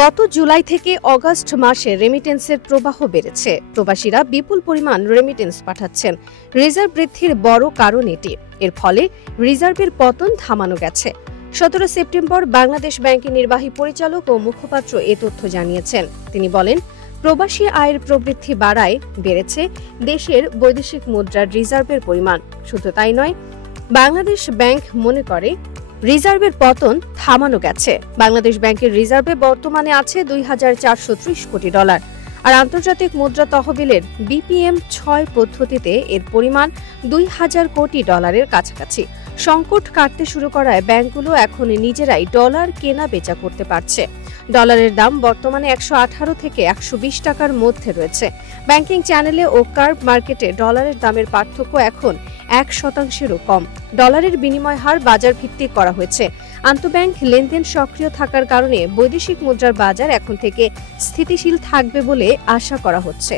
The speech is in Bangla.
গত জুলাই থেকে অগাস্ট মাসে রেমিটেন্সের প্রবাহ বেড়েছে। প্রবাসীরা বিপুল পরিমাণ রেমিটেন্স পাঠাচ্ছেন। রিজার্ভ বৃদ্ধির বড় কারণ এটি। এর ফলে রিজার্ভের পতন থামানো গেছে। 17 সেপ্টেম্বর বাংলাদেশ ব্যাংকের নির্বাহী পরিচালক ও মুখপাত্র এ তথ্য জানিয়েছেন। তিনি বলেন, প্রবাসী আয়ের প্রবৃদ্ধি বাড়ায় বেড়েছে দেশের বৈদেশিক মুদ্রার রিজার্ভের পরিমাণ। শুধু তাই নয়, বাংলাদেশ ব্যাংক মনে করে রিজার্ভের পতন থামানো গেছে। বাংলাদেশ ব্যাংকের রিজার্ভে বর্তমানে আছে $2,430 কোটি। আর আন্তর্জাতিক মুদ্রা তহবিলের বিপিএম 6 পদ্ধতিতে এর পরিমাণ $2,000 কোটি কাছাকাছি। সংকট কাটতে শুরু করায় ব্যাংকগুলো এখন নিজেরাই ডলার কেনা বেচা করতে পারছে। ডলারের দাম বর্তমানে 118 থেকে 120 টাকার মধ্যে রয়েছে। ব্যাংকিং চ্যানেলে ও কার্ভ মার্কেটে ডলারের দামের পার্থক্য এখন 1%-এরও কম। ডলারের বিনিময় হার বাজার ভিত্তিক করা হয়েছে। আন্তঃব্যাংক লেনদেন সক্রিয় থাকার কারণে বৈদেশিক মুদ্রার বাজার এখন থেকে স্থিতিশীল থাকবে বলে আশা করা হচ্ছে।